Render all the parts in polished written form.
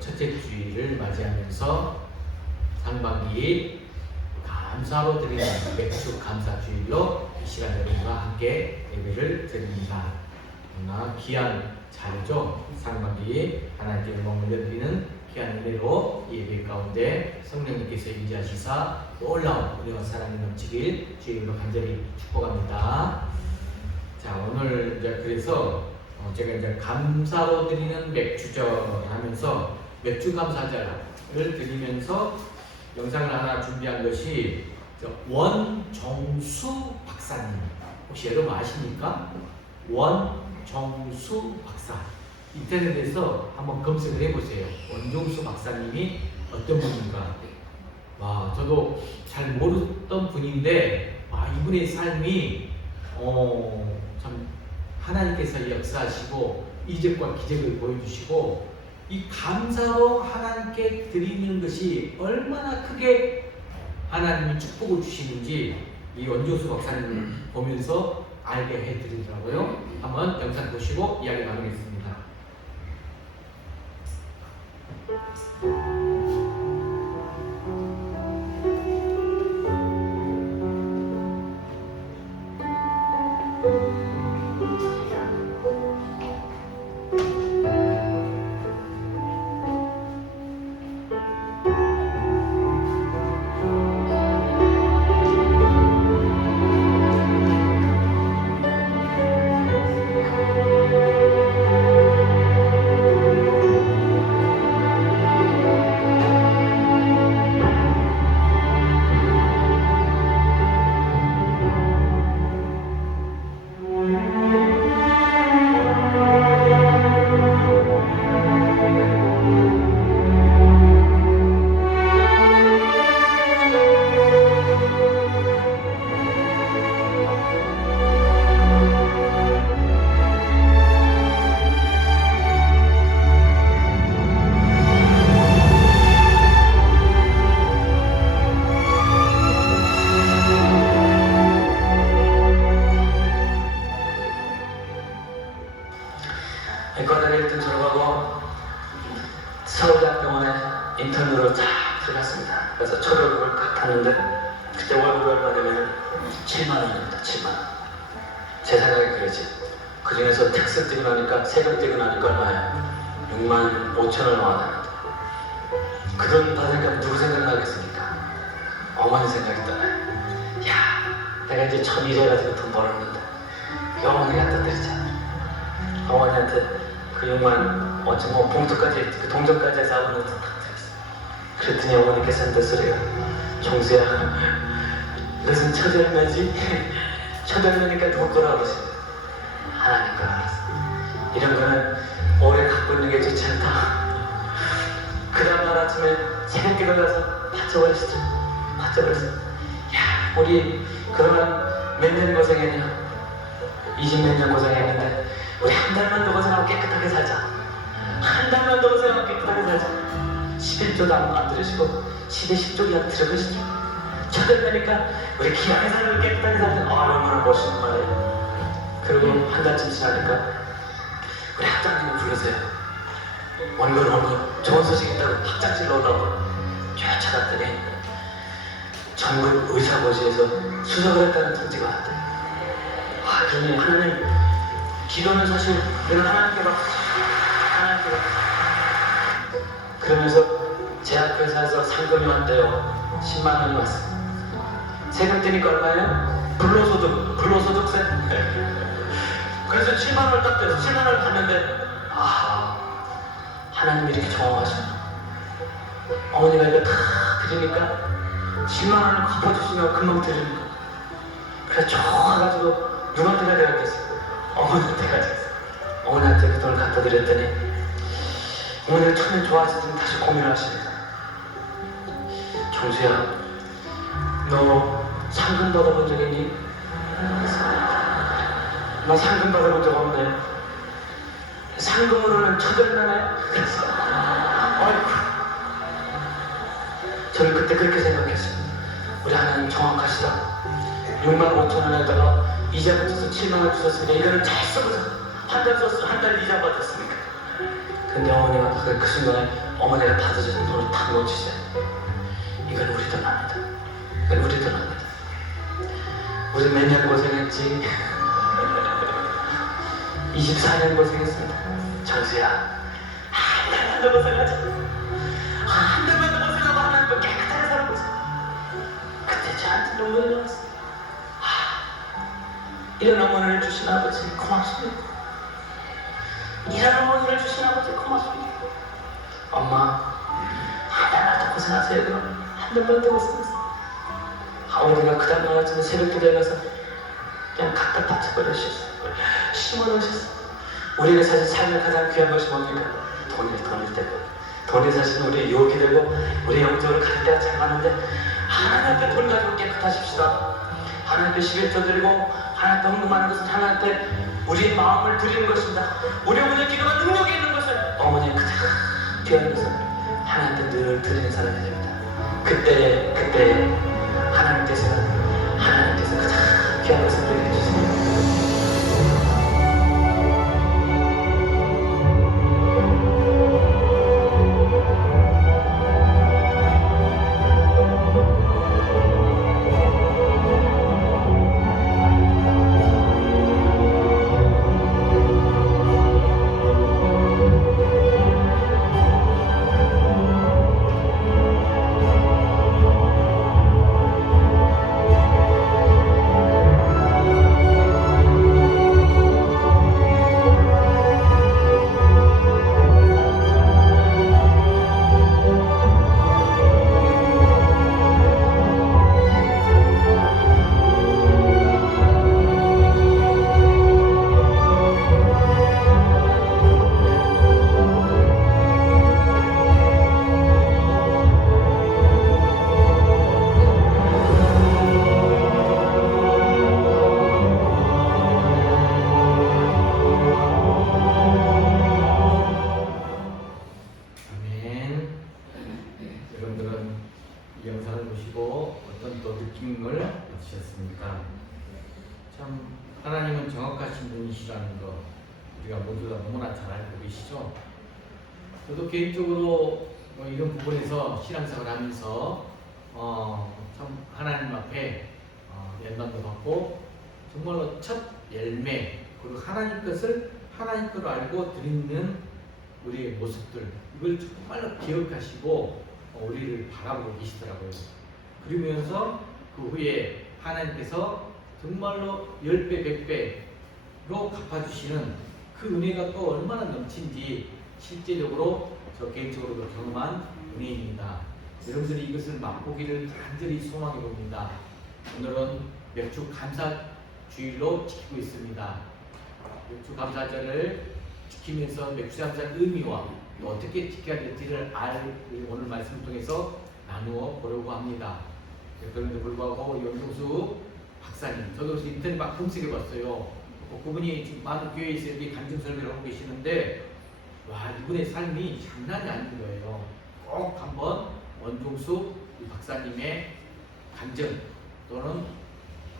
첫째 주일을 맞이하면서 상반기 감사로 드리는 맥주 감사 주일로 이 시간 여러분과 함께 예배를 드립니다. 너무나 귀한 자리죠. 상반기 하나님께 영광을 올려드리는 귀한 은혜로 예배 가운데 성령님께서 임재하시사 놀라운 은혜와 사랑이 넘치길 주님으로 간절히 축복합니다. 자, 오늘 이제 그래서 제가 이제 감사로 드리는 맥주절 하면서 맥주 감사절을 드리면서 영상을 하나 준비한 것이 원정수 박사님, 혹시 여러분 아십니까? 원정수 박사. 인터넷에서 한번 검색을 해보세요. 원정수 박사님이 어떤 분인가. 와, 저도 잘 모르던 분인데, 이분의 삶이 참 하나님께서 역사하시고 이적과 기적을 보여주시고 이 감사로 하나님께 드리는 것이 얼마나 크게 하나님이 축복을 주시는지 이 원정수 박사님을 보면서 알게 해드리더라고요. 한번 영상 보시고 이야기 나누겠습니다. 이과대를 1등 졸업하고 서울대학병원에 인턴으로 쫙 들어갔습니다. 그래서 초록을 딱 탔는데 그때 월급이 얼마 되면 7만 원입니다. 7만 원. 제 생각에 그러지. 그 중에서 텍스 떼고 나니까 세금 떼고 나니까 얼마예요? 6만 5천 원 나왔는데 그 돈 받으니까 누구 생각나겠습니까? 어머니 생각이 떠나요. 야, 내가 이제 전 일해가지고 돈 벌었는데 어머니 갖다 드리자. 어머니한테 그 6만 5천 원 봉투까지 그 동전까지 해서 아버님한테 딱 드렸어요. 그랬더니 어머니께서 한대 소리가 종수야 너는 처절매지? 처절매니까 누구 거라 그러시네. 하나님 거라 그랬어. 이런 거는 오래 갖고 있는 게 좋지 않다. 그 다음날 아침에 새벽 일어나서 받쳐버렸어. 받쳐버렸어. 야, 우리 그동안 몇 년 고생했냐? 20몇 년 고생했는데 우리 한 달만 더 고생하고 깨끗하게 살자. 한 달만 더 고생하고 깨끗하게 살자. 11조도 안 들으시고 10에 10조 그냥 들어보시죠. 쳐들으니까 우리 귀하게 살고 깨끗하게 살자. 얼마나 멋있는 말이에요. 그리고 한 달쯤 지나니까 우리 학장님을 불러서요. 원근 좋은 소식 있다고 학장실로 오라고 쫙 찾았더니 전국 의사고시에서 수석을 했다는 통지가 왔대. 그러니 하나님 기도는 사실 내가 하나님께 받고 그러면서 제 학교에서 상금이 왔대요. 10만 원이 왔어. 세금 떼니까 얼마예요? 불로소득세. 그래서 7만 원을 딱 떼서 7만 원을 받는데 하나님이 이렇게 정확하시구나. 어머니가 이거 다 드리니까 10만 원을 갚아주시면 금방 드리니까 그래서 좋아가지고 누구한테 가야 되겠어? 어머니한테 가졌어. 어머니한테 그 돈을 갖다 드렸더니 어머니가 처음에 좋아하시더니 다시 고민을 하십니다. 종수야, 너 상금 받아본 적 있니? 나 상금 받아본 적 없네. 상금으로는 처절나네? 그래서 아이고, 저는 그때 그렇게 생각했어요. 우리 하나님 정확하시다. 6만 5천 원에다가 이자 붙여서 7만 원 주셨으니까 이거는 잘 써보자. 한 달 썼어. 한 달 이자 받았으니까. 근데 어머니가 그 순간에 어머니가 받아주신 돈을 다 놓치세요. 이건 우리 돈 아니다. 이건 우리 돈 아니다. 우리 몇 년 고생했지? 24년 고생했습니다. 정수야, 한 달만 더 고생하자. 한 달만 더 고생하고 하나님 또 깨끗하게 살아보자. 그때 저한테 눈물이 나왔어. 이런 어머니를 주신 아버지 고맙습니다. 이런 어머니를 주신 아버지 고맙습니다. 엄마, 한 달만 더 고생하세요. 그럼 한 달만 더 고생하세요. 어머니가 그 다음날 아침에 새벽기도에 가서 그냥 갖다 바쳐버리셨어요. 심어놓으셨어요. 우리가 사실 삶의 가장 귀한 것이 뭡니까? 돈일 때고, 돈이 사실 우리의 유혹이 되고 우리 영적으로 가질 때가 참 많은데, 하나님 앞에 돈 가지고 깨끗하십시다. 하나님 앞에 11조 드리고 하나님 앞에 헌금하는 것은 하나님 앞에 우리의 마음을 드리는 것입니다. 우리 어머니의 기도가 능력이 있는 것을, 어머니의 가장 귀한 것을 하나님 앞에 늘 드리는 사람이 됩니다. 그때 하나님께서 가장 귀한 것을 우리에게 해주십니다. 하나님은 정확하신 분이시라는 거 우리가 모두 다 너무나 잘 알고 계시죠? 저도 개인적으로 이런 부분에서 신앙생활을 하면서 참 하나님 앞에 연단도 받고 정말로 첫 열매 그리고 하나님 것을 하나님 것으로 알고 드리는 우리의 모습들 이걸 정말로 기억하시고 우리를 바라보고 계시더라고요. 그러면서 그 후에 하나님께서 정말로 10배, 100배로 갚아주시는 그 은혜가 또 얼마나 넘친지 실제적으로 저 개인적으로도 경험한 은혜입니다. 여러분들이 이것을 맛보기를 간절히 소망해 봅니다. 오늘은 맥주 감사주일로 지키고 있습니다. 맥주 감사절을 지키면서 맥주 감사 의미와 또 어떻게 지켜야 될지를 오늘 말씀을 통해서 나누어 보려고 합니다. 그런데 불구하고 연동수 박사님, 저도 인터넷 막 검색해 봤어요. 그분이 지금 많은 교회에서 이렇게 간증 설교를 하고 계시는데, 와, 이분의 삶이 장난이 아닌 거예요. 꼭 한번 원종수 박사님의 간증 또는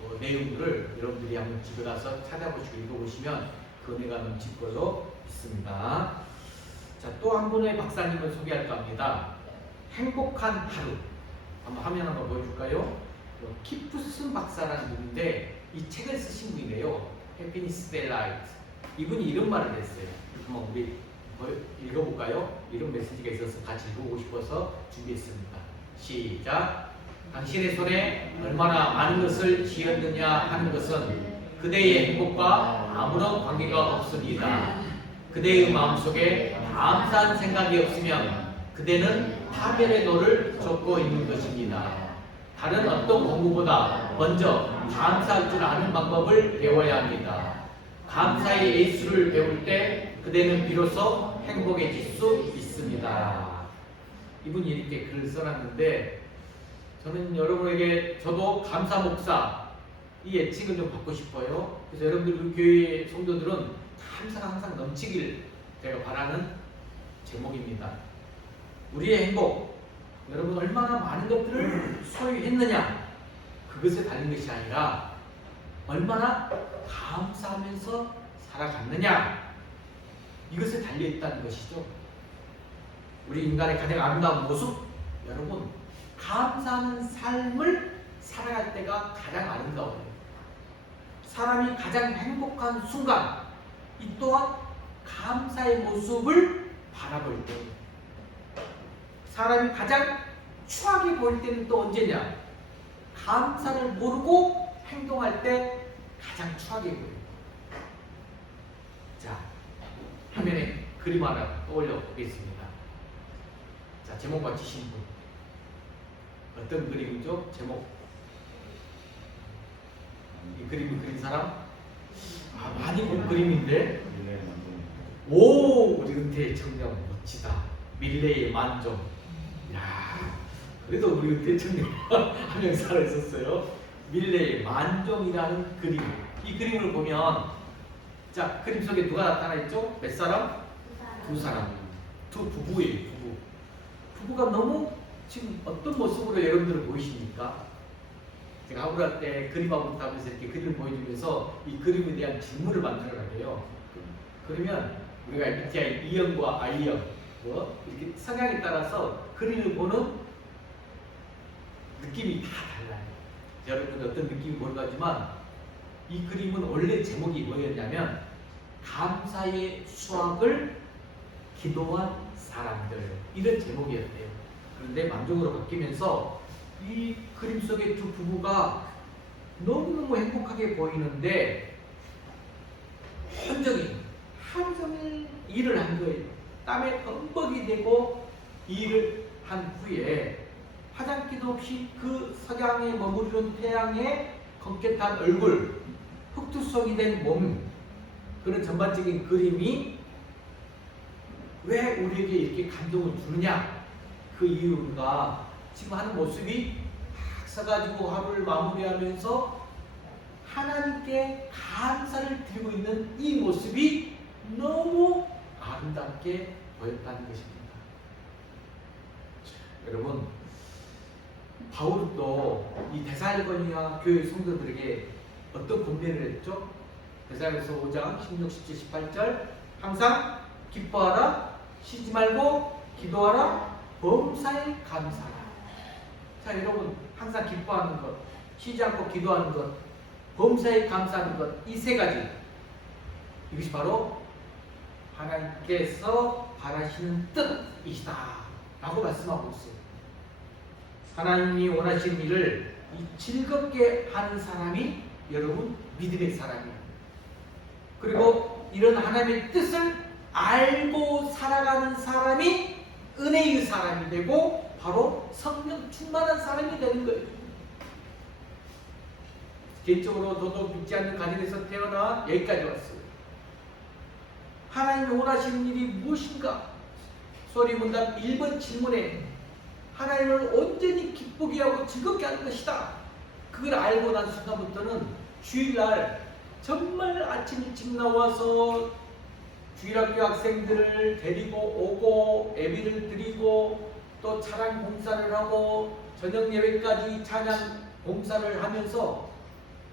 그 내용들을 여러분들이 한번 집에 가서 찾아보시고 읽어보시면 그 은혜가 넘칠 거로 믿습니다. 자, 또 한 분의 박사님을 소개할까 합니다. 행복한 하루. 한번 화면 한번 보여줄까요? 키프슨 박사라는 분인데 이 책을 쓰신 분이래요. 해피니스 델라이트. 이분이 이런 말을 했어요. 한번 우리 읽어볼까요? 이런 메시지가 있어서 같이 읽어보고 싶어서 준비했습니다. 시작. 당신의 손에 얼마나 많은 것을 쥐었느냐 하는 것은 그대의 행복과 아무런 관계가 없습니다. 그대의 마음속에 감사한 생각이 없으면 그대는 타변의 도를 쫓고 있는 것입니다. 다른 어떤 공부보다 먼저 감사할 줄 아는 방법을 배워야 합니다. 감사의 예술을 배울 때 그대는 비로소 행복해질 수 있습니다. 이분이 이렇게 글을 써놨는데 저는 여러분에게 저도 감사 목사 이 예측을 좀 받고 싶어요. 그래서 여러분들 우리 교회 성도들은 감사가 항상 넘치길 제가 바라는 제목입니다. 우리의 행복, 여러분 얼마나 많은 것들을 소유했느냐 그것에 달린 것이 아니라 얼마나 감사하면서 살아갔느냐 이것에 달려있다는 것이죠. 우리 인간의 가장 아름다운 모습, 여러분 감사하는 삶을 살아갈 때가 가장 아름다워요. 사람이 가장 행복한 순간, 이 또한 감사의 모습을 바라볼 때. 사람이 가장 추하게 보일 때는 또 언제냐? 감사를 모르고 행동할 때 가장 추하게 보여요. 자, 화면에 그림 하나 떠올려 보겠습니다. 자, 제목 맞히신 분. 어떤 그림이죠? 제목. 이 그림을 그린 사람? 아, 많이 본 그림인데? 오, 우리 은퇴의 청년 멋지다. 밀레의 만종. 야, 그래도 우리 은퇴의 청년 한 명 살아있었어요. 밀레의 만종이라는 그림. 이 그림을 보면, 자, 그림 속에 누가 나타나 있죠? 몇 사람? 두 사람. 두 부부예요, 부부. 부부가 너무 지금 어떤 모습으로 여러분들을 보이십니까? 제가 하루할 때 그림하고 하면서 이렇게 그림을 보여주면서 이 그림에 대한 질문을 만들어가게요. 그러면 우리가 MBTI E형과 I형 뭐 이렇게 성향에 따라서 그림을 보는 느낌이 다 달라요. 여러분 어떤 느낌이 모르겠지만 이 그림은 원래 제목이 뭐였냐면 감사의 수학을 기도한 사람들, 이런 제목이었대요. 그런데 만종으로 바뀌면서 이 그림 속의 두 부부가 너무너무 행복하게 보이는데 온종일 하루 종일 일을 한 거예요. 땀에 범벅이 되고 일을 한 후에 화장기도 없이 그 석양에 머무르는 태양의 검게-탄 얼굴, 흑투성이 된 몸, 그런 전반적인 그림이 왜 우리에게 이렇게 감동을 주느냐? 그 이유가 지금 하는 모습이 딱 서가지고 하루를 마무리하면서 하나님께 감사를 드리고 있는 이 모습이 너무 아름답게 보였다는 것입니다. 여러분, 바울도 이 데살로니가 교회 성도들에게 어떤 권면을 했죠? 데살로니가서 5장 16, 17, 18절 항상 기뻐하라, 쉬지 말고 기도하라, 범사에 감사하라. 자, 여러분, 항상 기뻐하는 것, 쉬지 않고 기도하는 것, 범사에 감사하는 것, 이 세 가지, 이것이 바로 하나님께서 바라시는 뜻이다 라고 말씀하고 있어요. 하나님이 원하시는 일을 즐겁게 하는 사람이 여러분 믿음의 사람이에요. 그리고 이런 하나님의 뜻을 알고 살아가는 사람이 은혜의 사람이 되고 바로 성령 충만한 사람이 되는 거예요. 개인적으로 저도 믿지 않는 가정에서 태어나 여기까지 왔어요. 하나님이 원하시는 일이 무엇인가? 소리문답 1번 질문에 하나님을 온전히 기쁘게 하고 즐겁게 하는 것이다. 그걸 알고 난 순간부터는 주일날 정말 아침 일찍 나와서 주일학교 학생들을 데리고 오고 예배를 드리고 또 찬양 봉사를 하고 저녁 예배까지 찬양 봉사를 하면서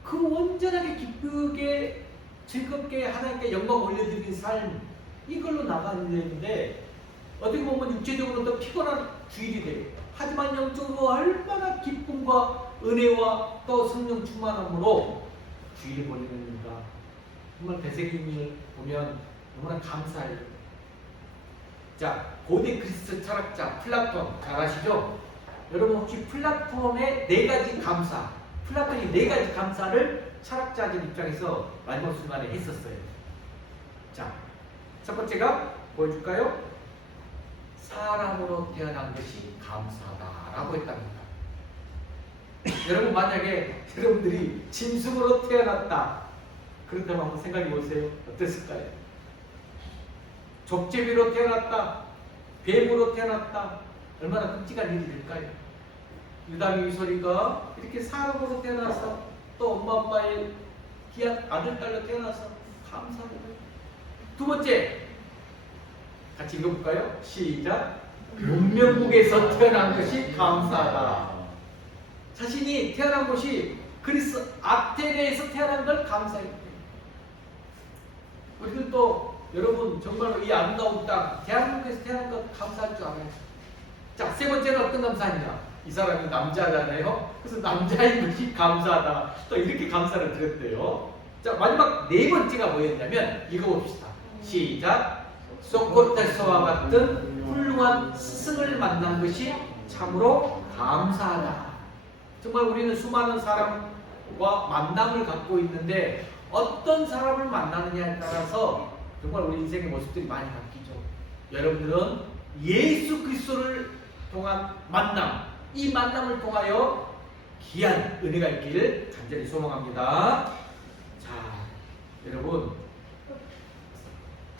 그 온전하게 기쁘게 즐겁게 하나님께 영광 올려드리는 삶, 이걸로 나가는데 어떻게 보면 육체적으로 더 피곤한 주일이 돼요. 하지만 영적으로 얼마나 기쁨과 은혜와 또 성령 충만함으로 주일을 보내는가. 정말 대세기를 보면 너무나 감사해요. 자, 고대 그리스 철학자 플라톤 잘 아시죠? 여러분 혹시 플라톤의 네 가지 감사, 플라톤이 네 가지 감사를 철학자들 입장에서 마지막 순간에 했었어요. 자, 첫 번째가 보여줄까요? 사람으로 태어난 것이 감사하다라고 했답니다. 여러분 만약에 여러분들이 짐승으로 태어났다 그렇다면 한번 생각해 보세요. 어땠을까요? 족제비로 태어났다, 뱀으로 태어났다, 얼마나 끔찍한 일이 될까요? 유다미 유소리가 이렇게 사람으로 태어나서 또 엄마 아빠의 귀한 아들 딸로 태어나서 감사해요. 두 번째, 같이 읽어볼까요? 시작. 문명국에서 태어난 것이 감사하다. 자신이 태어난 곳이 그리스 아테네에서 태어난 걸 감사해요. 우리는 또 여러분 정말로 이 아름다운 땅 대한민국에서 태어난 것 감사할 줄 알아요. 자, 세 번째는 어떤 감사냐? 이 사람이 남자잖아요. 그래서 남자인 것이 감사하다. 또 이렇게 감사를 드렸대요. 자, 마지막 네 번째가 뭐였냐면 읽어봅시다. 시작. 소크라테스와 같은 훌륭한 스승을 만난 것이 참으로 감사하다. 정말 우리는 수많은 사람과 만남을 갖고 있는데 어떤 사람을 만나느냐에 따라서 정말 우리 인생의 모습들이 많이 바뀌죠. 여러분들은 예수 그리스도를 통한 만남, 이 만남을 통하여 귀한 은혜가 있기를 간절히 소망합니다. 자, 여러분,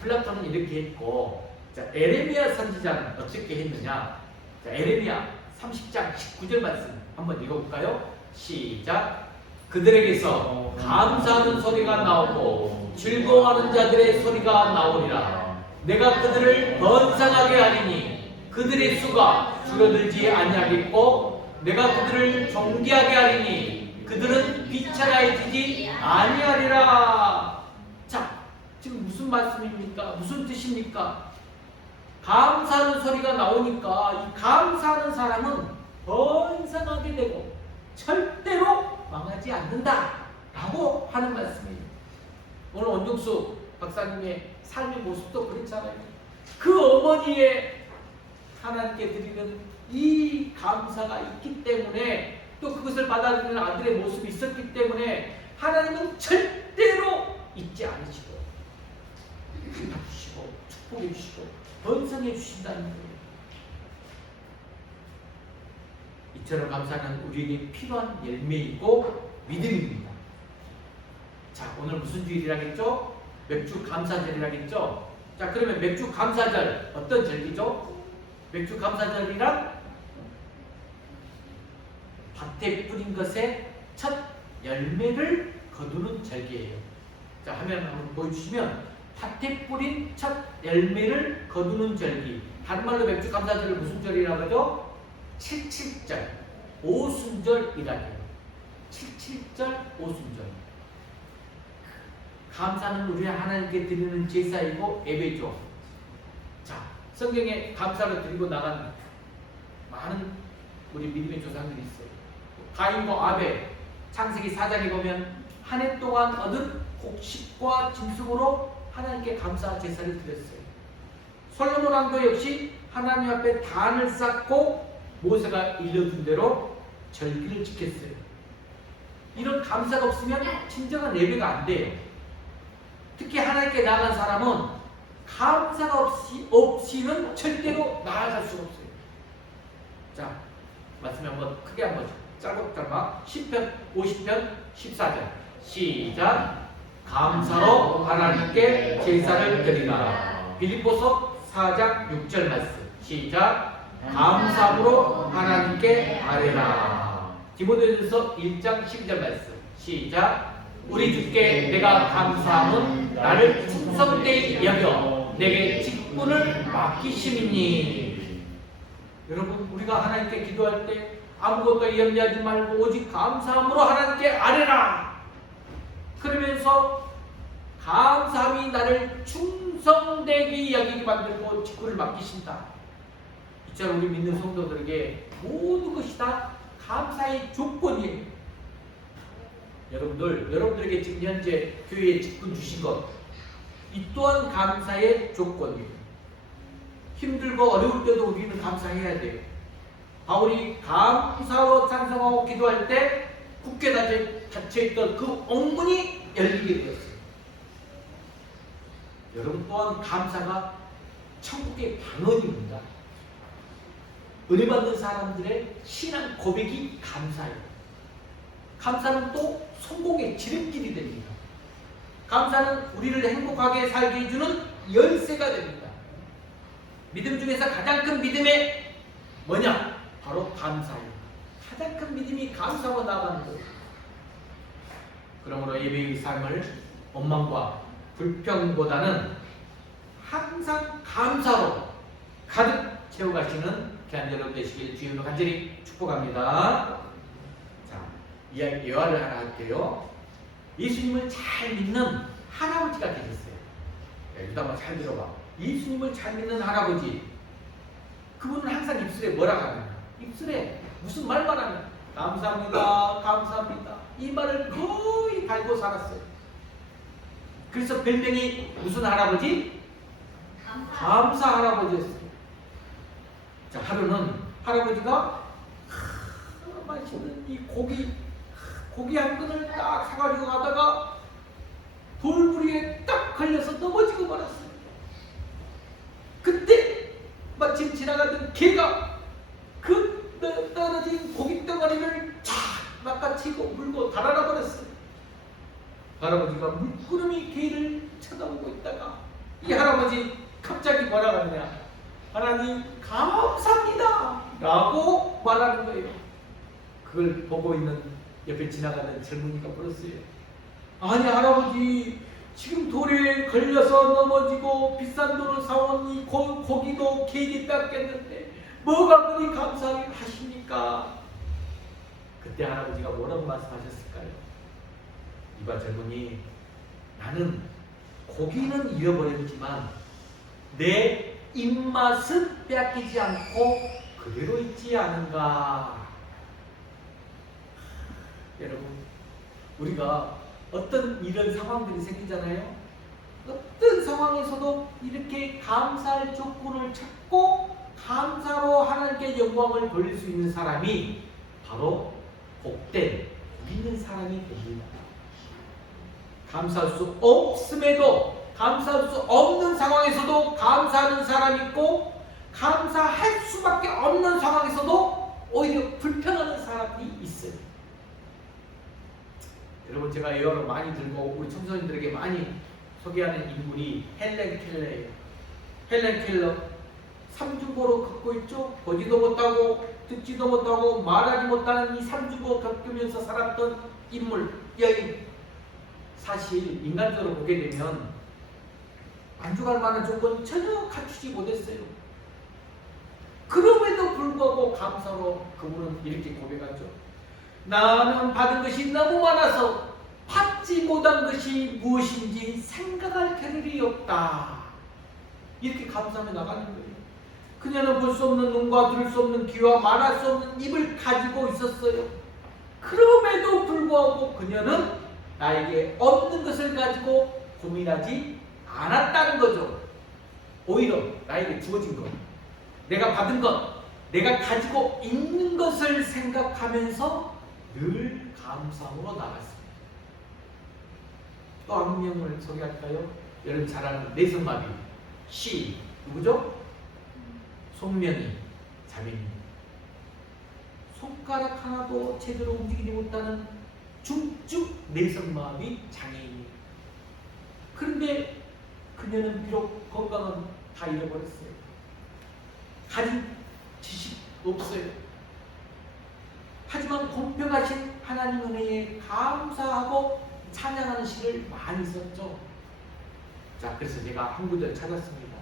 플라톤은 이렇게 했고, 자, 에레미야 선지자는 어떻게 했느냐? 자, 에레미야 30장 19절 말씀 한번 읽어볼까요? 시작. 그들에게서 감사하는 소리가 나오고 즐거워하는 자들의 소리가 나오리라. 내가 그들을 번성하게 하리니 그들의 수가 줄어들지 아니하겠고 내가 그들을 존귀하게 하리니 그들은 비천하여지지 아니하리라. 자, 지금 무슨 말씀입니까? 무슨 뜻입니까? 감사하는 소리가 나오니까 이 감사하는 사람은 번성하게 되고 절대로 망하지 않는다 라고 하는 말씀이에요. 오늘 원종수 박사님의 삶의 모습도 그렇잖아요. 그 어머니의 하나님께 드리는 이 감사가 있기 때문에 또 그것을 받아들이는 아들의 모습이 있었기 때문에 하나님은 절대로 잊지 않으시고 주시고 축복해 주시고 번성해 주신다는 거예요. 이처럼 감사는 우리에게 필요한 열매이고 믿음입니다. 자, 오늘 무슨 주일이라겠죠? 맥주 감사절이라겠죠? 자, 그러면 맥주 감사절 어떤 절기죠? 맥주 감사절이란 밭에 뿌린 것의 첫 열매를 거두는 절기예요. 자, 화면 한번 보여주시면 밭에 뿌린 첫 열매를 거두는 절기. 다른 말로 맥주 감사절을 무슨 절이라고 하죠? 77절, 오순절이라고요. 77절, 오순절. 감사는 우리 하나님께 드리는 제사이고 예배죠. 자, 성경에 감사를 드리고 나간 많은 우리 믿음의 조상들이 있어요. 가인과 아벨, 창세기 4장에 보면 한 해 동안 얻은 곡식과 짐승으로 하나님께 감사 제사를 드렸어요. 솔로몬 왕도 역시 하나님 앞에 단을 쌓고 모세가 일러준 대로 절기를 지켰어요. 이런 감사가 없으면 진정한 예배가 안 돼요. 특히 하나님께 나아간 사람은 감사가 없이는 절대로 나아갈 수가 없어요. 자, 말씀 한번 크게 한번 짤막짤막 10편, 50편, 14절 시작. 감사로 하나님께 제사를 드리라. 빌립보서 4장 6절 말씀 시작. 감사함으로 하나님께 아뢰라. 디모데전서 1장 12절 말씀 시작. 우리 주께 내가 감사함은 나를 충성되이 여겨 내게 직분을 맡기심이니. 여러분, 우리가 하나님께 기도할 때 아무것도 염려하지 말고 오직 감사함으로 하나님께 아뢰라. 그러면서 감사함이 나를 충성되게 여기게 만들고 직분을 맡기신다. 이처럼 우리 믿는 성도들에게 모든 것이 다 감사의 조건이에요. 여러분들에게 지금 현재 교회에 직분 주신 것, 이 또한 감사의 조건이에요. 힘들고 어려울 때도 우리는 감사해야 돼요. 바울이 감사로 찬송하고 기도할 때 굳게 닫혀있던 그 엉문이 열리게 되었어요. 여러분 또한 감사가 천국의 방언입니다. 은혜 받는 사람들의 신앙 고백이 감사예요. 감사는 또 성공의 지름길이 됩니다. 감사는 우리를 행복하게 살게 해주는 열쇠가 됩니다. 믿음 중에서 가장 큰 믿음이 뭐냐? 바로 감사예요. 가장 큰 믿음이 감사로 나가는 거예요. 그러므로 예배의 삶을 원망과 불평보다는 항상 감사로 가득 채워가시는 귀한 여러분 되시길 주님으로 간절히 축복합니다. 자, 이야기 예화를 하나 할게요. 예수님을 잘 믿는 할아버지가 계셨어요. 유다마 잘 들어봐. 예수님을 잘 믿는 할아버지, 그분은 항상 입술에 뭐라 하느냐? 입술에 무슨 말만 하면 감사합니다, 감사합니다. 이 말을 거의 달고 살았어요. 그래서 별명이 무슨 할아버지? 감사 할아버지였어요. 자, 하루는 할아버지가 맛있는 이 고기 한 근을 딱 사가지고 가다가 돌부리에 딱 걸려서 넘어지고 말았어요. 그때 마침 지나가던 개가 그 떨어진 고기 덩어리를 쫙 낚아채고 물고 달아나 버렸어요. 할아버지가 물구름이 개를 쳐다보고 있다가 이 할아버지 갑자기 뭐라고 하느냐? 하나님 감사합니다 라고 말하는 거예요. 그걸 보고 있는 옆에 지나가는 젊은이가 물었어요. 아니 할아버지, 지금 돌에 걸려서 넘어지고 비싼 돈을 사온 이 고기도 개기 뺏겼는데 뭐가 그리 감사하십니까? 그때 할아버지가 뭐라고 말씀하셨을까요? 이봐 젊은이, 나는 고기는 잃어버렸지만 내 입맛은 뺏기지 않고 그대로 있지 않은가. 여러분, 우리가 어떤 이런 상황들이 생기잖아요. 어떤 상황에서도 이렇게 감사할 조건을 찾고 감사로 하나님께 영광을 돌릴 수 있는 사람이 바로 복된 믿는 사람이 됩니다. 감사할 수 없음에도, 감사할 수 없는 상황에서도 감사하는 사람이 있고, 감사할 수밖에 없는 상황에서도 오히려 불평하는 사람이 있어요. 여러분, 제가 여러 많이 들고 우리 청소년들에게 많이 소개하는 인물이 헬렌 켈러예요. 헬렌 켈러, 삼중고로 겪고 있죠. 보지도 못하고 듣지도 못하고 말하지 못하는 이 삼중고 겪으면서 살았던 인물, 여인. 사실 인간적으로 보게 되면 만족할 만한 조건 전혀 갖추지 못했어요. 그럼에도 불구하고 감사로 그분은 이렇게 고백하죠. 나는 받은 것이 너무 많아서 받지 못한 것이 무엇인지 생각할 겨를이 없다. 이렇게 감사하며 나가는 거예요. 그녀는 볼 수 없는 눈과 들을 수 없는 귀와 말할 수 없는 입을 가지고 있었어요. 그럼에도 불구하고 그녀는 나에게 없는 것을 가지고 고민하지 않았다는 거죠. 오히려 나에게 주어진 것, 내가 받은 것, 내가 가지고 있는 것을 생각하면서 늘 감사함으로 나갔습니다. 또 한 명을 소개할까요? 여러분 잘 아는 내성마비 시 누구죠? 송명희 자매입니다. 손가락 하나도 제대로 움직이지 못하는 중증 내성마비 장애인이에요. 그런데 그녀는 비록 건강은 다 잃어버렸어요. 가진 지식 없어요. 하지만 공평하신 하나님 은혜에 감사하고 찬양하는 시를 많이 썼죠. 자, 그래서 제가 한 구절 찾았습니다.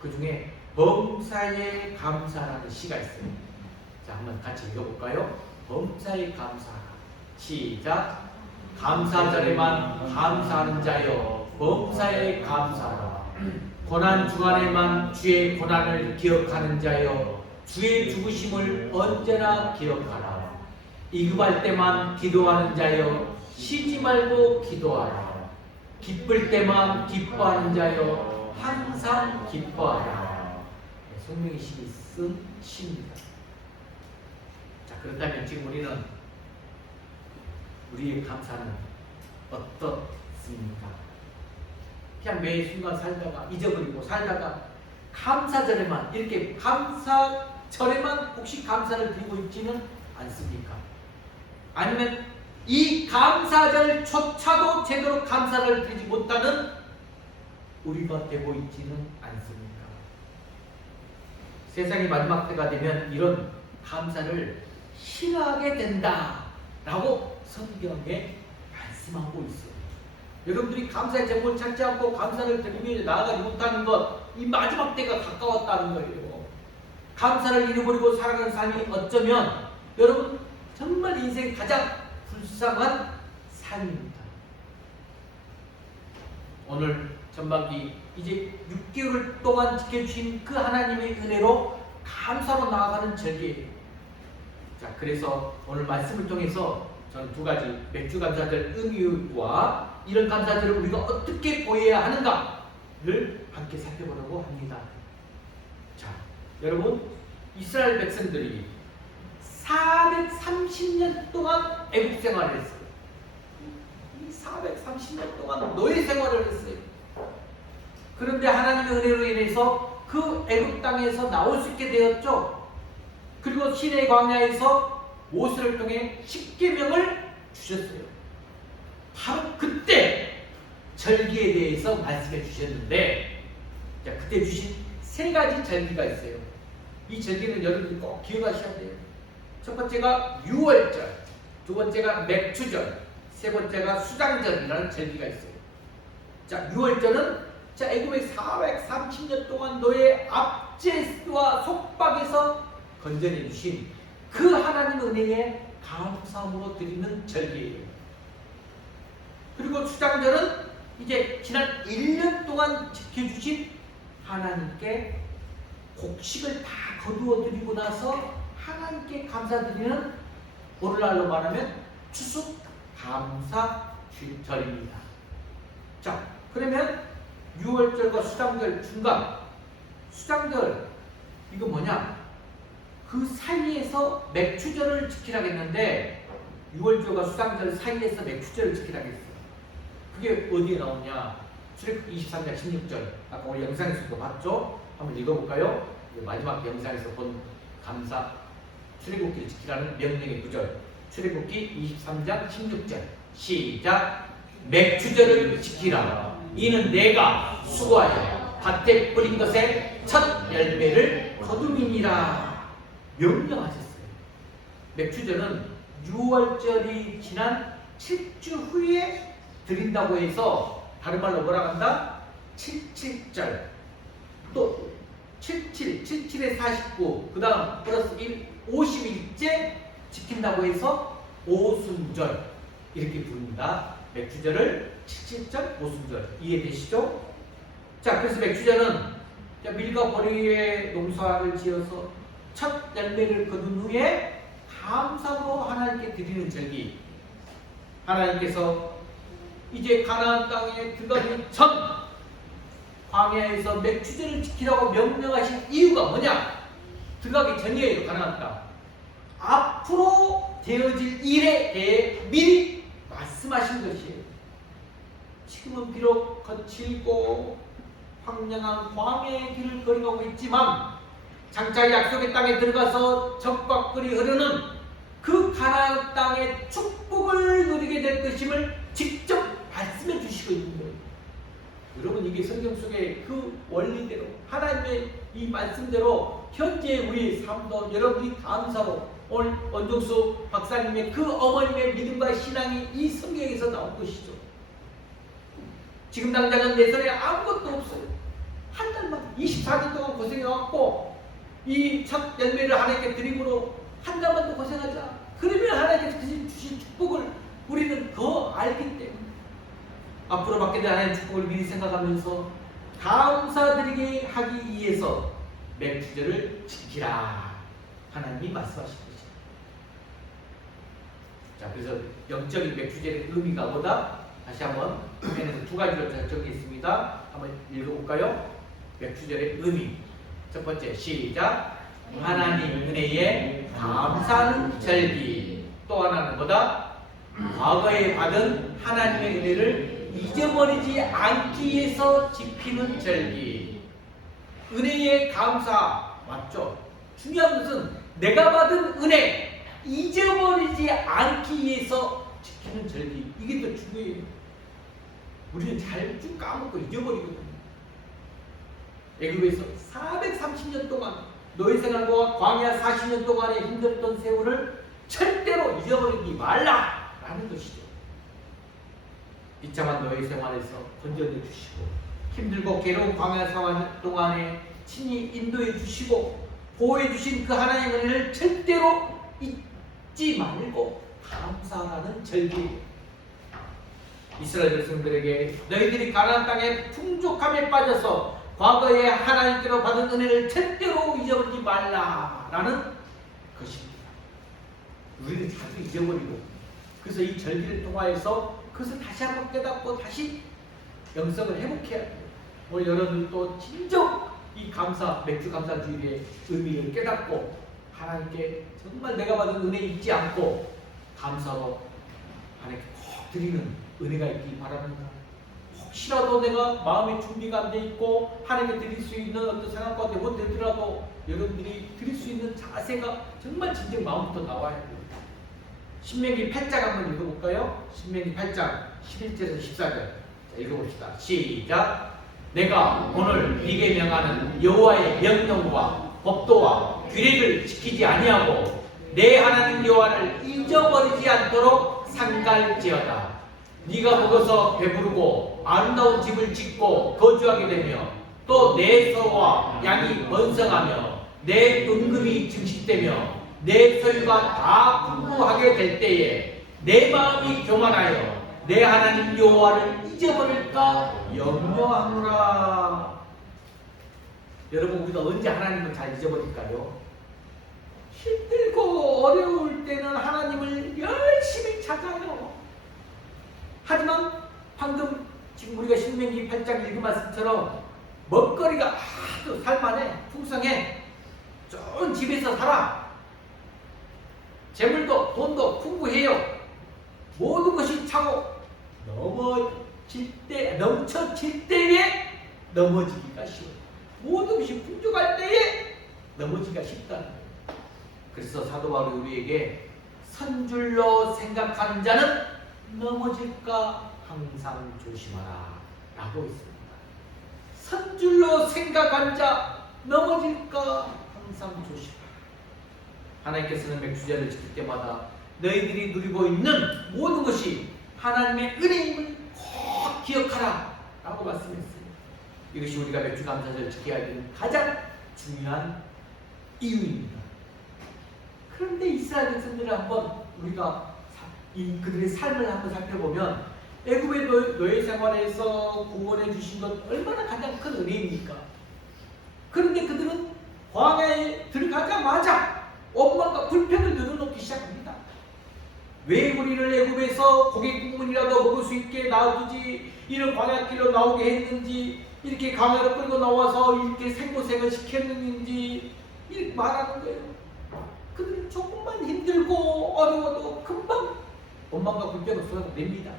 그 중에 범사에 감사라는 시가 있어요. 자, 한번 같이 읽어볼까요? 범사에 감사하라. 시작. 감사절에만 감사하는 자여 범사에 감사하라. 고난 주간에만 주의 고난을 기억하는 자여 주의 죽으심을 언제나 기억하라. 이급할 때만 기도하는 자여 쉬지 말고 기도하라. 기쁠 때만 기뻐하는 자여 항상 기뻐하라. 송명희 씨가 쓴 시입니다. 자, 그렇다면 지금 우리는 우리의 감사는 어떻습니까? 그냥 매 순간 살다가 잊어버리고 살다가 감사절에만 이렇게 감사절에만 혹시 감사를 드리고 있지는 않습니까? 아니면 이 감사절조차도 제대로 감사를 드리지 못하는 우리가 되고 있지는 않습니까? 세상의 마지막 때가 되면 이런 감사를 싫어하게 된다라고 성경에 말씀하고 있어요. 여러분들이 감사의 제목을 찾지 않고 감사를 드리며 나아가지 못하는 것, 이 마지막 때가 가까웠다는 거예요. 감사를 잃어버리고 살아가는 삶이 어쩌면 여러분 정말 인생 가장 불쌍한 삶입니다. 오늘 전반기 이제 6개월 동안 지켜주신 그 하나님의 은혜로 감사로 나아가는 절기예요. 자, 그래서 오늘 말씀을 통해서 저는 두 가지 맥주 감사절 의미와 이런 감사절을 우리가 어떻게 보여야 하는가를 함께 살펴보려고 합니다. 자, 여러분, 이스라엘 백성들이 430년 동안 애국 생활을 했어요. 이 430년 동안 노예 생활을 했어요. 그런데 하나님의 은혜로 인해서 그 애국 땅에서 나올 수 있게 되었죠. 그리고 시내 광야에서 모세를 통해 십계명을 주셨어요. 바로 그때 절기에 대해서 말씀해 주셨는데, 자, 그때 주신 세 가지 절기가 있어요. 이 절기는 여러분이 꼭 기억하셔야 돼요. 첫 번째가 유월절, 두 번째가 맥추절, 세 번째가 수장절이라는 절기가 있어요. 자, 유월절은 자, 애굽의 430년 동안 노예 압제와 속박에서 건져내 주신 그 하나님 은혜에 감사함으로 드리는 절기예요. 그리고 수장절은 이제 지난 1년 동안 지켜주신 하나님께 곡식을 다 거두어 드리고 나서 하나님께 감사드리는, 오늘날로 말하면 추수 감사 절입니다. 자, 그러면 6월절과 수장절 중간, 수장절 이거 뭐냐? 그 사이에서 맥추절을 지키라고 했는데 6월절과 수장절 사이에서 맥추절을 지키라고 했어요. 그게 어디에 나오냐? 출애굽기 23장 16절. 아까 우리 영상에서도 봤죠? 한번 읽어볼까요? 마지막 영상에서 본 감사, 출애굽기를 지키라는 명령의 구절. 출애굽기 23장 16절. 시작. 맥추절을 지키라. 이는 내가 수고하여 밭에 뿌린 것의 첫 열매를 거둠이니라. 명령하셨어요. 맥추절은 6월절이 지난 7주 후에 드린다고 해서 다른 말로 뭐라 한다? 77절. 또 77에 49, 그 다음 플러스 1, 50일째 지킨다고 해서 오순절 이렇게 부릅니다. 맥추절을 77절, 오순절. 이해되시죠? 자, 그래서 맥추절은 밀과 보리의 농사를 지어서 첫 열매를 거둔 후에 감사로 하나님께 드리는 절기. 하나님께서 이제 가나안 땅에 들어가기 전 광야에서 맥추절을 지키라고 명령하신 이유가 뭐냐? 들어가기 전이에요. 가나안 땅. 앞으로 되어질 일에 대해 미리 말씀하신 것이에요. 지금은 비록 거칠고 황량한 광야의 길을 걸어가고 있지만 장차 약속의 땅에 들어가서 적과 꿀이 흐르는 그 가나안 땅의 축복을 누리게 될 것임을 직접 말씀해 주시고 있는 거예요. 여러분, 이게 성경 속의 그 원리대로 하나님의 이 말씀대로 현재 우리 삶도 여러분이 감사로 오늘 원종수 박사님의 그 어머님의 믿음과 신앙이 이 성경에서 나온 것이죠. 지금 당장은 내 손에 아무것도 없어요. 한 달만 24년 동안 고생해왔고 이 첫 열매를 하나님께 드림으로 한 달만 더 고생하자. 그러면 하나님께서 주신 축복을 우리는 더 알기 때문에 앞으로 받게 될 하나님의 축복을 미리 생각하면서 감사드리게 하기 위해서 맥추절을 지키라 하나님이 말씀하신 것입니다. 자, 그래서 영적인 맥추절의 의미가 뭐다? 다시 한번 화면에서 두 가지로 적혀있습니다. 한번 읽어볼까요? 맥추절의 의미. 첫 번째, 시작. 하나님 은혜에 감사하는 절기. 또 하나는 뭐다? 과거에 받은 하나님의 은혜를 잊어버리지 않기 위해서 지키는 절기. 은혜에 감사, 맞죠? 중요한 것은 내가 받은 은혜 잊어버리지 않기 위해서 지키는 절기. 이게 더 중요해요. 우리는 잘 쭉 까먹고 잊어버리거든요. 애굽에서 430년 동안 노예 생활과 광야 40년 동안의 힘들었던 세월을 절대로 잊어버리지 말라라는 것이죠. 비참한 노예 생활에서 건져내 주시고 힘들고 괴로운 광야 생활 동안에 친히 인도해 주시고 보호해 주신 그 하나님의 은혜를 절대로 잊지 말고 감사하는 절기. 이스라엘 백성들에게 너희들이 가나안 땅의 풍족함에 빠져서 과거에 하나님께로 받은 은혜를 절대로 잊어버리지 말라라는 것입니다. 우리는 자주 잊어버리고, 그래서 이 절기를 통하여서 그것을 다시 한번 깨닫고 다시 영성을 회복해야 돼요. 오늘 여러분들도 진정 이 맥주 감사주일의 의미를 깨닫고 하나님께 정말 내가 받은 은혜 잊지 않고 감사로 하나님께 꼭 드리는 은혜가 있기 바랍니다. 혹시라도 내가 마음의 준비가 안 돼 있고 하나님께 드릴 수 있는 어떤 생각 가운데 못 되더라도 여러분들이 드릴 수 있는 자세가 정말 진정 마음부터 나와야 돼요. 신명기 8장 한번 읽어볼까요? 신명기 8장 11절에서 14절. 자, 읽어봅시다. 시작. 내가 오늘 네게 명하는 여호와의 명령과 법도와 규례를 지키지 아니하고 내 하나님 여호와를 잊어버리지 않도록 삼갈지어다. 네가 먹어서 배부르고 아름다운 집을 짓고 거주하게 되며 또 내 소와 양이 번성하며 내 은금이 증식되며 내 소유가 다 풍부하게 될 때에 내 마음이 교만하여 내 하나님 여호와를 잊어버릴까 염려하노라. 여러분, 우리가 언제 하나님을 잘 잊어버릴까요? 힘들고 어려울 때는 하나님을 열심히 찾아요. 하지만 방금 지금 우리가 신명기 8장 읽은 말씀처럼 먹거리가 아주 살만해, 풍성해, 좋은 집에서 살아, 재물도 돈도 풍부해요. 모든 것이 차고 넘쳐질 때에 넘어지기가 쉬워요. 모든 것이 풍족할 때에 넘어지기가 쉽다는 거예요. 그래서 사도 바울이 우리에게 선줄로 생각하는 자는 넘어질까 항상 조심하라 라고 있습니다. 선줄로 생각하는 자 넘어질까 항상 조심하라. 하나님께서는 맥주제를 지킬 때마다 너희들이 누리고 있는 모든 것이 하나님의 은혜임을 꼭 기억하라 라고 말씀했습니다. 이것이 우리가 맥주 감사절을 지켜야 되는 가장 중요한 이유입니다. 그런데 이스라엘 백성들을 한번 우리가 그들의 삶을 한번 살펴보면 애굽의 노예 생활에서 구원해 주신 것 얼마나 가장 큰 은혜입니까? 그런데 그들은 광야에 들어가자마자 원망과 불평을 늘어놓기 시작합니다. 왜 우리를 애굽에서 고기 국물이라도 먹을 수 있게 놔두지, 이런 광야길로 나오게 했는지, 이렇게 강야로 끌고 나와서 이렇게 생고생을 시켰는지 이렇게 말하는 거예요. 그들은 조금만 힘들고 어려워도 금방 원망과 불평을 쏟아냅니다.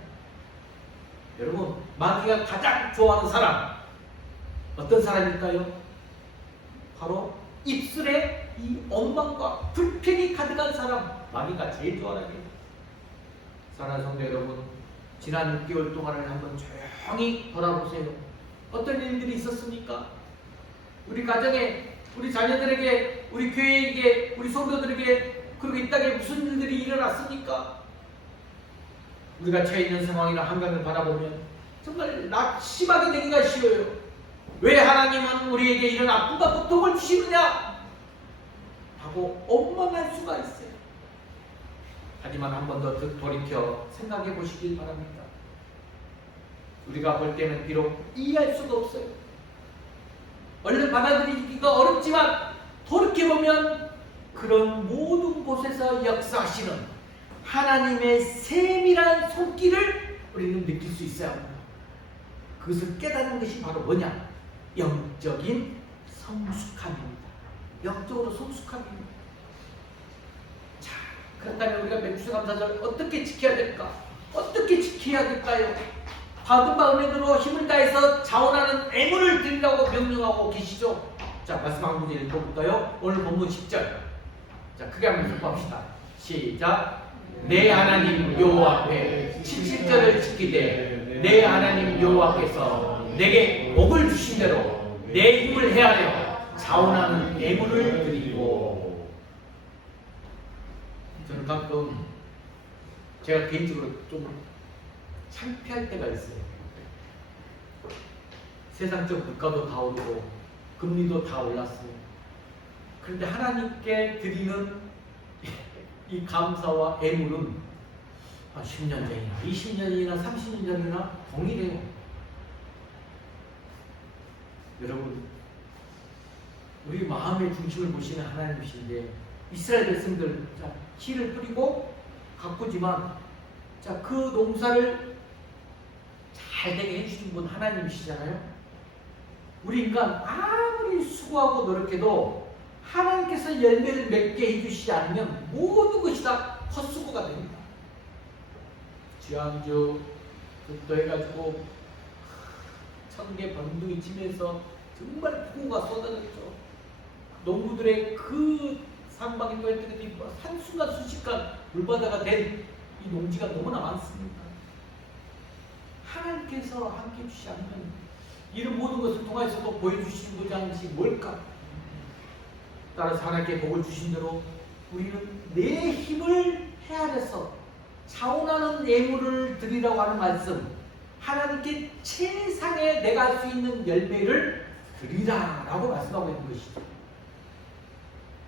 여러분, 마귀가 가장 좋아하는 사람 어떤 사람일까요? 바로 입술에 이 원망과 불평이 가득한 사람, 마귀가 제일 좋아하는 게. 사랑하는 성도 여러분, 지난 6개월 동안을 한번 조용히 돌아보세요. 어떤 일들이 있었습니까? 우리 가정에, 우리 자녀들에게, 우리 교회에게, 우리 성도들에게, 그리고 이 땅에 무슨 일들이 일어났습니까? 우리가 처해 있는 상황이나 환경을 바라보면 정말 낙심하게 되기가 쉬워요. 왜 하나님은 우리에게 이런 아픔과 고통을 주시느냐? 하고 원망할 수가 있어요. 하지만 한 번 더 돌이켜 생각해 보시길 바랍니다. 우리가 볼 때는 비록 이해할 수가 없어요. 얼른 받아들이기가 어렵지만 돌이켜보면 그런 모든 곳에서 역사하시는 하나님의 세밀한 손길을 우리는 느낄 수 있어야 합니다. 그것을 깨닫는 것이 바로 뭐냐? 영적인 성숙함입니다. 영적으로 성숙함입니다. 자, 그렇다면 우리가 맥주감사절 어떻게 지켜야 될까? 어떻게 지켜야 될까요? 받은 바 은혜대로 힘을 다해서 자원하는 애물을 드리라고 명령하고 계시죠. 자, 말씀 한 문제 읽어볼까요? 오늘 본문 10절. 자, 크게 한번 읽어봅시다. 시작. 내 하나님 여호와 앞에 77절을 지키되 내 하나님 여호와께서 내게 복을 주신 대로 내 힘을 헤아려 자원하는 애물을 드리고. 저는 가끔 제가 개인적으로 좀 창피할 때가 있어요. 세상적 물가도 다 오르고 금리도 다 올랐어요. 그런데 하나님께 드리는 이 감사와 애물은 10년 전이나 20년이나 30년 전이나 동일해요. 여러분, 우리 마음의 중심을 보시는 하나님이신데 이스라엘 백성들 자, 씨를 뿌리고 가꾸지만 자, 그 농사를 잘 되게 해주신 분 하나님이시잖아요. 우리 인간 아무리 수고하고 노력해도 하나님께서 열매를 맺게 해주시지 않으면 모든 것이 다 헛수고가 됩니다. 지난주부터 해가지고 천개 번둥이 치면서 정말 폭우가 쏟아졌죠. 농부들의 그 산방에 떠있던 한순간 순식간 물바다가 된 이 농지가 너무나 많습니다. 하나님께서 함께 해주시지 않으면 이런 모든 것을 통해서도 보여주시는 것이 뭘까? 따라서 하나님께 복을 주신 대로 우리는 내 힘을 헤아려서 자원하는 예물을 드리라고 하는 말씀, 하나님께 최상의 내가 할 수 있는 열매를 드리라라고 말씀하고 있는 것이죠.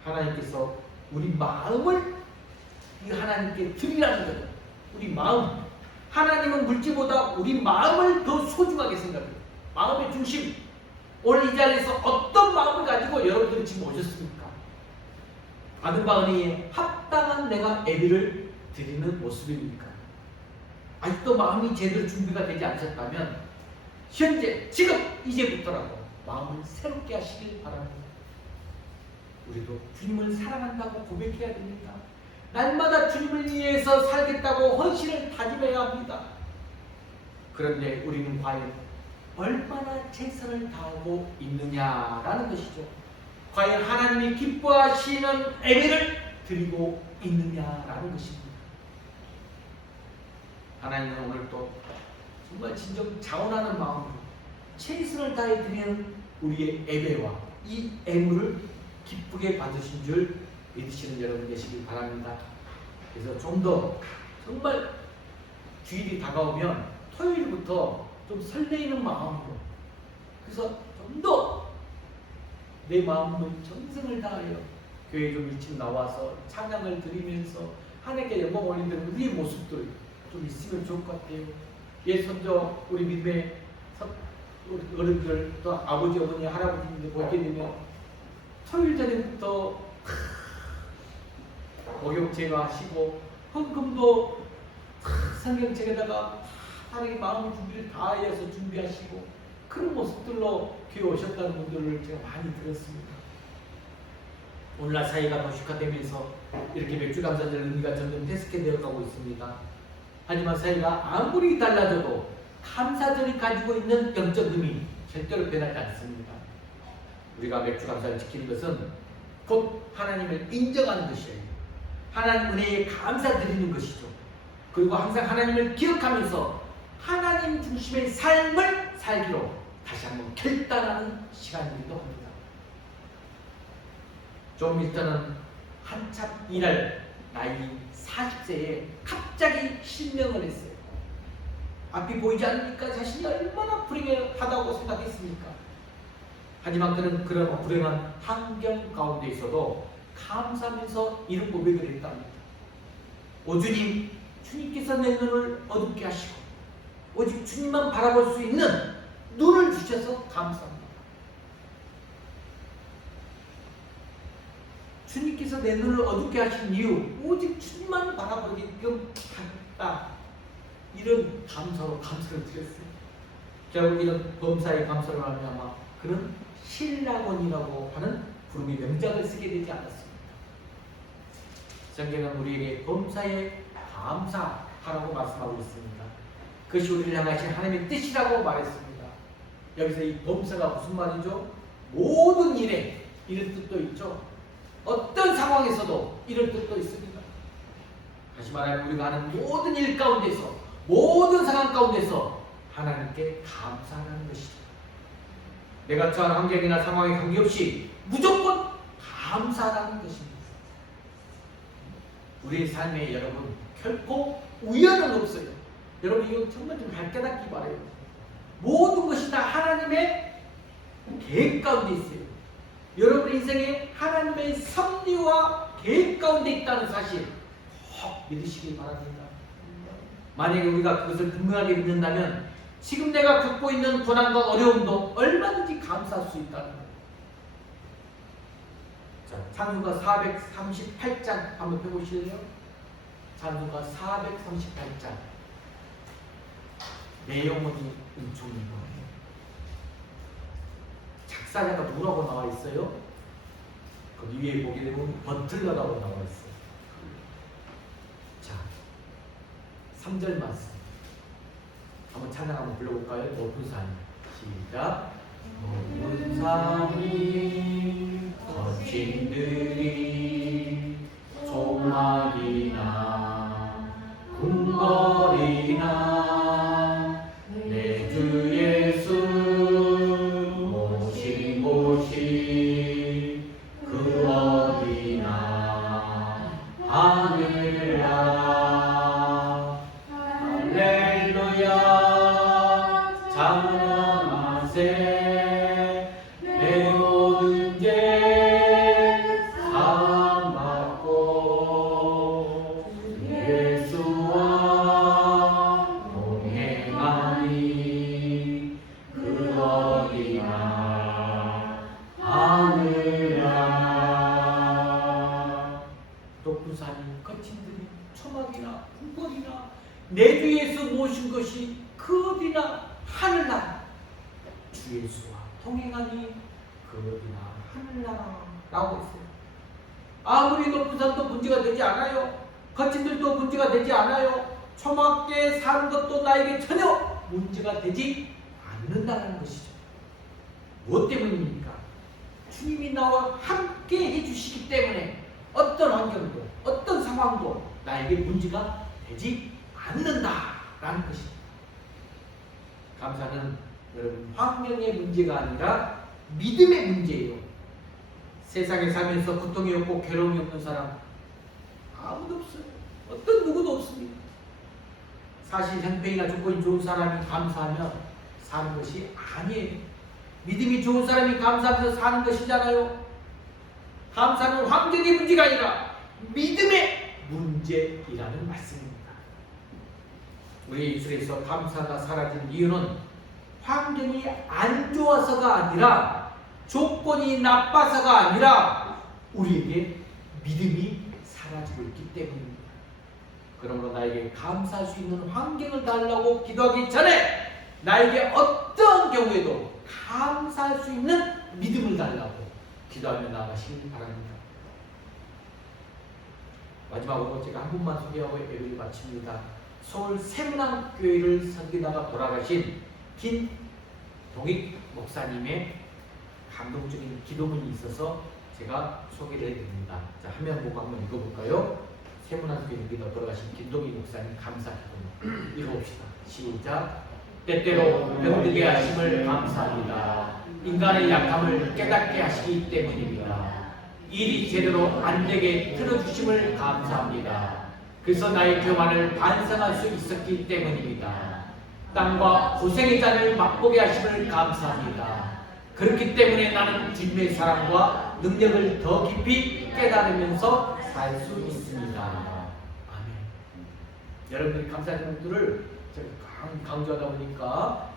하나님께서 우리 마음을 이 하나님께 드리라는 거예요. 우리 마음. 하나님은 물질보다 우리 마음을 더 소중하게 생각해요. 마음의 중심. 오늘 이 자리에서 어떤 마음을 가지고 여러분들이 지금 오셨습니까? 받은 바 은혜에 합당한 내가 예배를 드리는 모습입니까? 아직도 마음이 제대로 준비가 되지 않으셨다면 현재, 지금, 이제부터라도 마음을 새롭게 하시길 바랍니다. 우리도 주님을 사랑한다고 고백해야 됩니다. 날마다 주님을 위해서 살겠다고 헌신을 다짐해야 합니다. 그런데 우리는 과연 얼마나 최선을 다하고 있느냐라는 것이죠. 과연 하나님이 기뻐하시는 예배를 드리고 있느냐라는 것입니다. 하나님은 오늘 또 정말 진정 자원하는 마음으로 최선을 다해 드리는 우리의 예배와 이 예물을 기쁘게 받으신 줄 믿으시는 여러분 되시길 바랍니다. 그래서 좀 더 정말 주일이 다가오면 토요일부터 좀 설레이는 마음으로, 그래서 좀 더 내 마음을 정성을 다하여 교회 좀 일찍 나와서 찬양을 드리면서 하나님께 영광 올리는 우리의 모습들 좀 있으면 좋을 것 같아요. 예, 선조 우리 믿음의 어른들 또 아버지 어머니 할아버지들 보게 되면 토요일 저녁부터 목욕 제거하시고 헌금도 성경책에다가 하나님의 마음 준비를 다하여서 준비하시고 그런 모습들로 교회 오셨다는 분들을 제가 많이 들었습니다. 오늘날 사회가 도식화되면서 이렇게 맥주 감사절 의미가 점점 퇴색되어 가고 있습니다. 하지만 사회가 아무리 달라져도 감사절이 가지고 있는 영적 의미 절대로 변하지 않습니다. 우리가 맥주 감사를 지키는 것은 곧 하나님을 인정하는 것이에요. 하나님 은혜에 감사드리는 것이죠. 그리고 항상 하나님을 기억하면서 하나님 중심의 삶을 살기로 다시 한번 결단하는 시간이기도 합니다. 좀 일단은 한참 일할 나이 40세에 갑자기 실명을 했어요. 앞이 보이지 않으니까 자신이 얼마나 불행하다고 생각했습니까? 하지만 그는 그런 불행한 환경 가운데 있어도 감사하면서 이런 고백을 했답니다. 오 주님, 주님께서 내 눈을 어둡게 하시고 오직 주님만 바라볼 수 있는 눈을 주셔서 감사합니다. 주님께서 내 눈을 어둡게 하신 이유, 오직 주님만 바라보게끔 하겠다. 이런 감사로 감사를 드렸어요. 결국 이런 범사의 감사를 하면 아마 그런 신라곤이라고 하는 부름의 명작을 쓰게 되지 않았습니다. 성경은 우리에게 범사에 감사하라고 말씀하고 있습니다. 그것이 우리를 향하신 하나님의 뜻이라고 말했습니다. 여기서 이 범사가 무슨 말이죠? 모든 일에 이런 뜻도 있죠. 어떤 상황에서도 이런 뜻도 있습니다. 다시 말하면 우리가 하는 모든 일 가운데서, 모든 상황 가운데서 하나님께 감사하는 것이죠. 내가 처한 환경이나 상황에 관계없이 무조건 감사하는 것입니다. 우리의 삶에 여러분 결코 우연은 없어요. 여러분 이거 정말 좀 잘 깨닫기 바라요. 모든 것이 다 하나님의 계획 가운데 있어요. 여러분 인생에 하나님의 섭리와 계획 가운데 있다는 사실 꼭 믿으시기 바랍니다. 만약에 우리가 그것을 분명하게 믿는다면 지금 내가 겪고 있는 고난과 어려움도 얼마든지 감수할 수 있다는 거예요. 자, 찬송가 438장 한번 펴보실래요? 찬송가 438장. 내 영혼이 은총이고. 작사자가 누구라고 나와 있어요? 거기 위에 보게 되면 버틀러라고 나와 있어요. 자, 3절 말씀 한번 찬양 한번 불러볼까요? 높은 산 시작. 높은 산이 거친 들이 조막이나 궁궐이나 내 주 예수 모신 곳이 그 어디나 하늘나라 할렐루야 찬양하세 내 모든 죄 사함받고 예수와 동행하니 그 어디나 하늘나라 높은 산이 거친 들이 초막이나 궁궐이나 내 주 예수 모신 것이 그 어디나 하늘나라 주 예수와 동행하니 그 어디나 하늘나라 라고 했어요. 아무리 높은 산도 문제가 되지 않아요. 거친 들도 문제가 되지 않아요. 초막에 사는 것도 나에게 전혀 문제가 되지 않는다는 것이죠. 무엇 때문입니까? 주님이 나와 함께 해주시기 때문에 어떤 환경도 어떤 상황도 나에게 문제가 되지 않는다라는 것입니다. 감사는 여러분 환경의 문제가 아니라 믿음의 문제예요. 세상에 살면서 고통이 없고 괴로움이 없는 사람 아무도 없어요. 어떤 누구도 없습니다. 사실 형편이나 조건이 좋은 사람이 감사하며 사는 것이 아니에요. 믿음이 좋은 사람이 감사하면서 사는 것이잖아요. 감사는 환경의 문제가 아니라 믿음의 문제이라는 말씀입니다. 우리 예술에서 감사가 사라진 이유는 환경이 안 좋아서가 아니라 조건이 나빠서가 아니라 우리에게 믿음이 사라지고 있기 때문입니다. 그러므로 나에게 감사할 수 있는 환경을 달라고 기도하기 전에 나에게 어떤 경우에도 감사할 수 있는 믿음을 달라고 기도하며 나아가시길 바랍니다. 마지막으로 제가 한 분만 소개하고 예배를 마칩니다. 서울 세문안교회를 섬기다가 돌아가신 김동익 목사님의 감동적인 기도문이 있어서 제가 소개를 해드립니다. 자, 화면 보고 한번 읽어볼까요? 세문안교회 섬기다가 돌아가신 김동익 목사님 감사 기도문 읽어봅시다. 시작. 때때로 병들게 하심을 감사합니다. 인간의 약함을 깨닫게 하시기 때문입니다. 일이 제대로 안 되게 틀어주심을 감사합니다. 그래서 나의 교만을 반성할 수 있었기 때문입니다. 땀과 고생의 잔을 맛보게 하심을 감사합니다. 그렇기 때문에 나는 주님의 사랑과 능력을 더 깊이 깨달으면서 살 수 있습니다. 아멘. 여러분들이 감사하는 분들을 제가 강조하다 보니까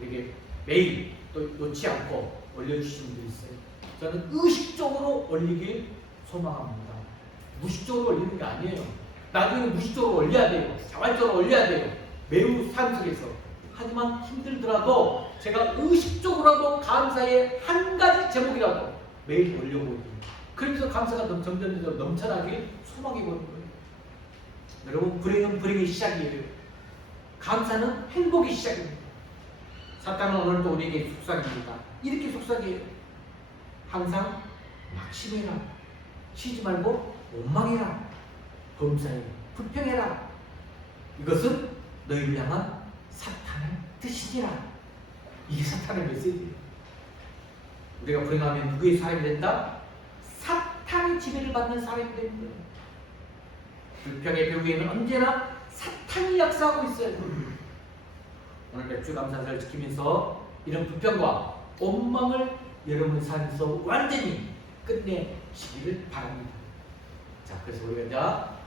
이렇게 매일 또 놓지 않고 올려주시는 분들이 있어요. 저는 의식적으로 올리길 소망합니다. 무식적으로 올리는 게 아니에요. 나중에 무식적으로 올려야 돼요. 자발적으로 올려야 돼요. 매우 삶 속에서. 하지만 힘들더라도 제가 의식적으로라도 감사의 한 가지 제목이라도 매일 올려보고 그러면서 감사가 점점 넘쳐나게 소망해보는 거예요. 여러분, 불행은 불행의 시작이에요. 감사는 행복의 시작입니다. 사탄은 오늘도 우리에게 속삭입니다. 이렇게 속삭여요. 항상 낙심해라. 쉬지 말고 원망해라. 범사해. 불평해라. 이것은 너희를 향한 사탄의 뜻이니라. 이게 사탄의 메시지예요. 우리가 불행하면 누구의 사람이 된다? 사탄의 지배를 받는 사람이 되는 거예요. 불평의 배후에는 언제나 사탄이 역사하고 있어요. 오늘 맥주 감사절을 지키면서 이런 불평과 원망을 여러분 삶에서 완전히 끝내시기를 바랍니다. 자, 그래서 우리가 이제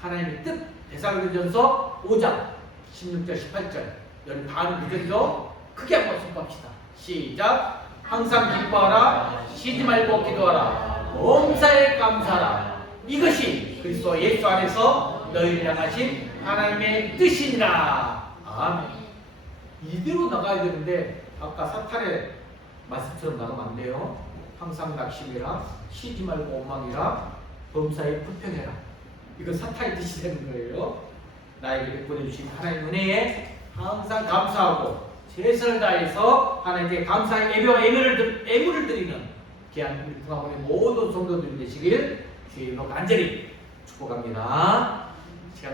하나님의 뜻 데살로니가전서 5장 16절, 18절. 여러분 다 믿으죠? 크게 한번 선포합시다. 시작. 항상 기뻐하라. 쉬지 말고 기도하라. 범사에 감사하라. 이것이 그리스도 예수 안에서 너희를 향하신 하나님의 뜻이니라. 아멘. 이대로 나가야 되는데 아까 사탄의 말씀처럼 나가면 안 돼요. 항상 낙심해라. 쉬지 말고 원망해라. 범사에 불평해라. 이거 사탄의 뜻이 되는 거예요. 나에게 보내주신 하나님의 은혜에 항상 감사하고 최선을 다해서 하나님께 감사의 애물을 드리는 귀한 우리 풍화문의 모든 성도들 되시길 주의 이름으로 간절히 축복합니다. 시간